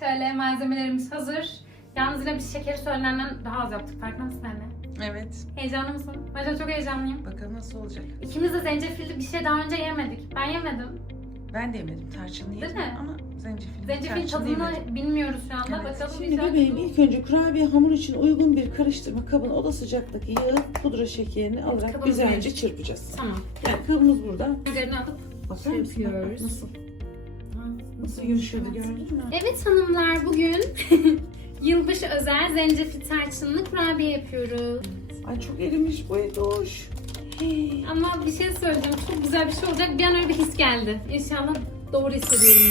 Şöyle malzemelerimiz hazır. Yalnız yine biz şekeri söylenenden daha az yaptık. Farkında mısın anne? Evet. Heyecanlı mısın? Ben çok heyecanlıyım. Bakalım nasıl olacak. İkimiz de zencefilli bir şey daha önce yemedik. Ben yemedim. Ben de yemedim. Tarçınlı Değil yedim mi? ama zencefilli Zencefil tarçınlı tadını yemedim. bilmiyoruz şu anda. Evet. Bakalım Şimdi güzel bebeğim ilk önce kurabiye hamur için uygun bir karıştırma kabına oda sıcaklığındaki yağı, pudra şekerini alarak kabımız güzelce nerede? çırpacağız. Tamam. Yani kabımız burada. Üzerine alıp Bakar mısın? Nasıl, nasıl yumuşadı gördün mü? Evet hanımlar bugün yılbaşı özel zencefil tarçınlı kurabiye yapıyoruz. Ay çok erimiş bu Edoş. Hey. Ama bir şey söyleyeceğim. Çok güzel bir şey olacak. Bir an öyle bir his geldi. İnşallah doğru hissediyorum.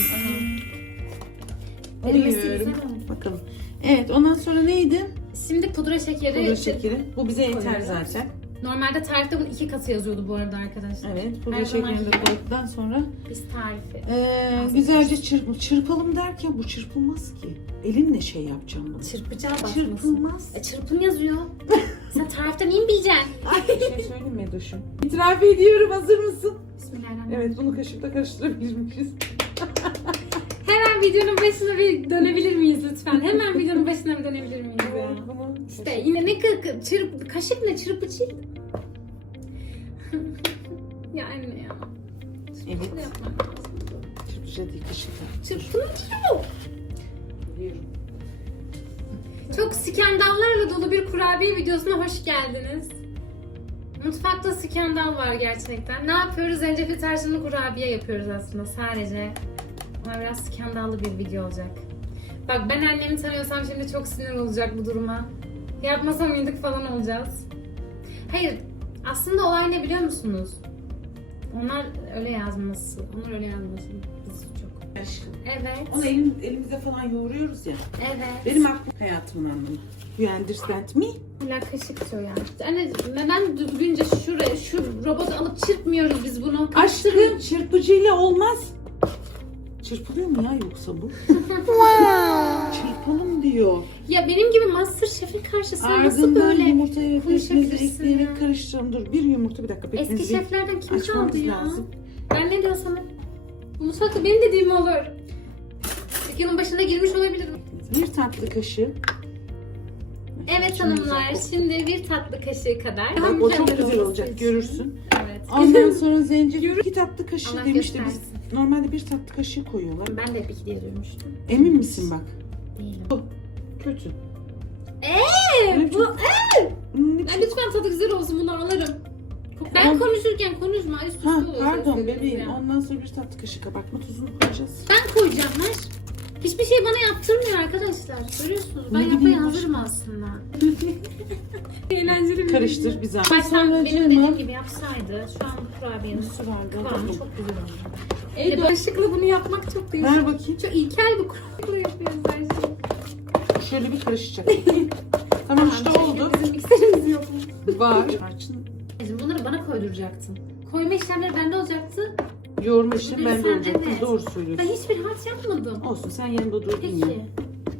Güzel oldu. Bakalım. Evet ondan sonra neydi? Şimdi pudra şekeri. Pudra şekeri. Bu bize yeter Koyuyoruz. zaten. Normalde tarifte bunun iki katı yazıyordu bu arada arkadaşlar. Evet pudra Her zaman şekerini de gibi. koyduktan sonra Biz tarifi. ee, güzelce çırp, çırpalım derken bu çırpılmaz ki. Elinle şey yapacağım bunu. Çırpıcığa basmasın. Çırpılmaz. E, çırpın yazıyor. Sen tariften iyi mi bileceksin? Ay bir şey söyleyeyim mi Edoş'um? İtiraf ediyorum hazır mısın? Bismillahirrahmanirrahim. Evet bunu kaşıkla karıştırabilirmişiz. Hemen videonun başına bir dönebilir miyiz lütfen? Hemen videonun başına bir dönebilir miyiz ya? İşte yine ne ka- çırp, kaşık ne çırpıcı? ya anne ya. Evet. Ne yapmak lazım? Değil kaşıkla. Çırpını Biliyorum. Çok skandallarla dolu bir kurabiye videosuna hoş geldiniz. Mutfakta skandal var gerçekten. Ne yapıyoruz? Zencefil tarçınlı kurabiye yapıyoruz aslında sadece. Ama biraz skandallı bir video olacak. Bak ben annemi tanıyorsam şimdi çok sinir olacak bu duruma. Yapmasa mıydık falan olacağız. Hayır, aslında olay ne biliyor musunuz? Onlar öyle yazması, onlar öyle yazması çok. Aşkım. Evet, Onu elim, elimizde falan yoğuruyoruz ya. evet. Benim aklım hayatımın anlamı. You understand me? Hala kaşık diyor yani. Anne neden düzgünce şuraya şu robotu alıp çırpmıyoruz biz bunu? Aşkım çırpıcıyla olmaz. Çırpılıyor mu ya yoksa bu? Çırpalım diyor. Ya benim gibi master şefin karşısında nasıl Ardından böyle yumurtayı ve pekmezi konuşabilirsin ya? ekleyerek karıştıralım. Dur bir yumurta bir dakika pekmezi eski şeflerden kim açmamız kaldı ya? lazım. Ben ne diyorsam bu mutfakta benim dediğim olur. Dükkanın başına girmiş olabilirim. Bir tatlı kaşığı. Evet Şimdi hanımlar güzel şimdi bir tatlı kaşığı kadar. Bak o çok güzel olacak için. görürsün. Evet. Ondan sonra zencefil iki tatlı kaşığı Allah demişti biz. göstersin. Normalde bir tatlı kaşığı koyuyorlar. Ben de hep iki diye duymuştum. Emin misin bak? Değilim. Kötü. Eee bu Hmm, ne Ben lütfen tadı güzel olsun bunu alırım. Ben Tamam. konuşurken konuşma üst üste Ha oluyor pardon bebeğim. ya. Ondan sonra bir tatlı kaşığı kabartma tuzunu koyacağız. Ben koyacağım ver. Hiçbir şey bana yaptırmıyor arkadaşlar. Görüyorsunuz ben Ne yapmaya bileyim, hazırım aslında. Eğlenceli bir Karıştır zahmet. Baştan benim dediğim gibi yapsaydı şu an bu kurabiyenin Su vardı. kıvamı çok güzel olurdu. Evet. Başlıkla bunu yapmak çok değişik. Ver bakayım. Çok ilkel bir kurabiye yapıyoruz her şeyi. Şöyle bir karışacak. tamam işte keşke oldu. Bizim mikserimiz yok. Var. Tarçın Bizim bunları bana koyduracaktın. Koyma işlemleri bende olacaktı. Yoğurma işlemi Lütfen, bende olacak. evet. Doğru Ben söylüyorsun. hiçbir harç yapmadım. Olsun sen yanında durdun ya. Peki.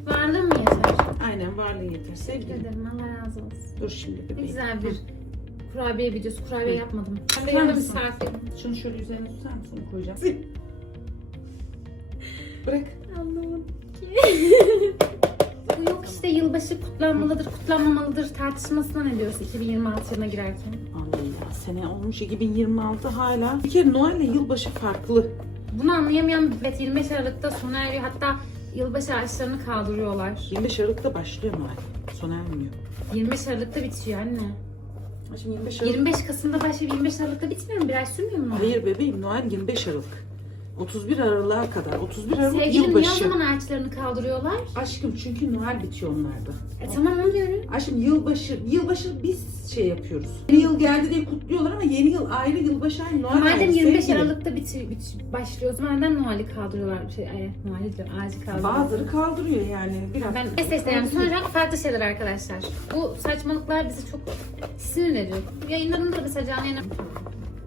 Varlığım mı yeter? Aynen varlığı yeter. Teşekkür Sevgilim. ederim. Allah razı olsun. Dur şimdi Ne bebeğim. güzel bir kurabiye videosu. Kurabiye Hı. yapmadım. Ben de yanında mısın? misafirim. Şunu şöyle üzerine tutar mısın? Onu koyacağım. Bırak. Anlamadım ki. Bu yok işte yılbaşı kutlanmalıdır, kutlanmamalıdır tartışmasına ne diyorsun 2026 yılına girerken? Allah ya sene olmuş 2026 hala. Bir kere Noel ile yılbaşı farklı. Bunu anlayamayan evet 25 Aralık'ta sona eriyor. Hatta yılbaşı ağaçlarını kaldırıyorlar. 25 Aralık'ta başlıyor Noel. Sona ermiyor. 25 Aralık'ta bitiyor anne. Ha Şimdi 25 Aralık. 25 Kasım'da başlayıp 25 Aralık'ta bitmiyor mu? Bir ay sürmüyor mu? Hayır bebeğim Noel 25 Aralık. 31 Aralık'a kadar. 31 Aralık Sevgilim niye o yılbaşı. zaman ağaçlarını kaldırıyorlar? Aşkım çünkü Noel bitiyor onlarda. E tamam onu diyorum. Aşkım yılbaşı, yılbaşı biz şey yapıyoruz. Yeni yıl geldi diye kutluyorlar ama yeni yıl ayrı, yılbaşı ayrı, Noel Madem ayrı. 25 sevgilim. Aralık'ta bit, bit başlıyor o zaman neden Noel'i kaldırıyorlar? Şey, ay, Noel'i diyorum, ağacı kaldırıyorlar. Bazıları kaldırıyor yani. Bir Ben neyse işte yani sonra farklı şeyler arkadaşlar. Bu saçmalıklar bizi çok sinir ediyor. Yayınlarında da mesela canlı yayın...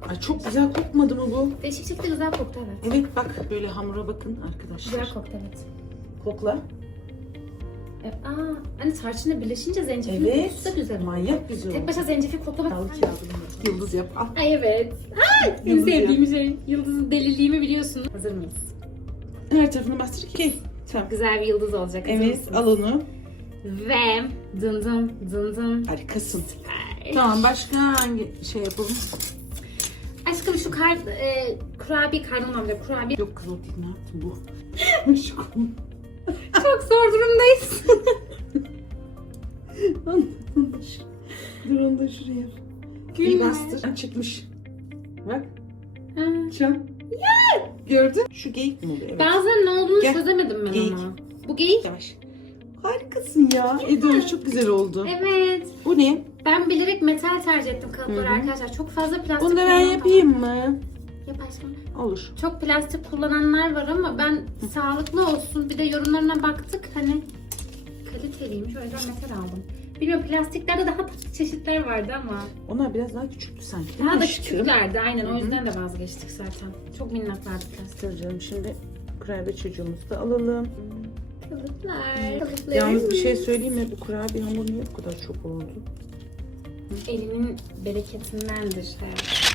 Ay çok güzel kokmadı mı bu? Değişik şekilde güzel koktu evet. Evet bak böyle hamura bakın arkadaşlar. Güzel koktu evet. Kokla. E, aa, hani tarçınla birleşince zencefil Evet. kokusu da güzel. Manyak güzel Tek başına zencefil koklamak... Sağlık yavrum. Yıldız yap. Al. Ay evet. En Yıldız sevdiğim şey. Yıldız'ın deliliğimi biliyorsun. Hazır mıyız? Her tarafını bastır. Okey. Tamam. Güzel bir yıldız olacak. hazır Evet mısınız? al onu. Ve dın dın dın dın. Harikasın. Süper. Tamam başka hangi şey yapalım? Aşkım şu kar, e, kurabiye karnım amca kurabiye. Yok kız o değil ne yaptın bu? Çok zor durumdayız. Dur onu da şuraya. Gülme. Bir bastır. Çıkmış. Bak. Ha. Can. Gördün? Şu geyik mi oluyor? Evet. Bazen ne olduğunu Gel. çözemedim ben Geyik. ama. Bu geyik. Yavaş. Harikasın ya. Edo çok güzel oldu. Evet. Bu ne? Ben bilerek metal tercih ettim kalıpları Hı hı. arkadaşlar. Çok fazla plastik Bunu da ben yapayım mı? Yap aşkım. Olur. Çok plastik kullananlar var ama ben sağlıklı olsun. Bir de yorumlarına baktık hani kaliteliymiş. O yüzden metal aldım. Bilmiyorum plastiklerde daha tatlı çeşitler vardı ama. Onlar biraz daha küçüktü sanki. değil Daha mi da aşkım? küçüklerdi aynen. O yüzden de vazgeçtik zaten. Çok minnaklardı plastik. Dur canım şimdi kurabiye çocuğumuzu da alalım. Kalıplar. Yalnız bir şey söyleyeyim mi? Bu kurabiye hamuru niye bu kadar çok oldu? Elinin bereketindendir. hayatım.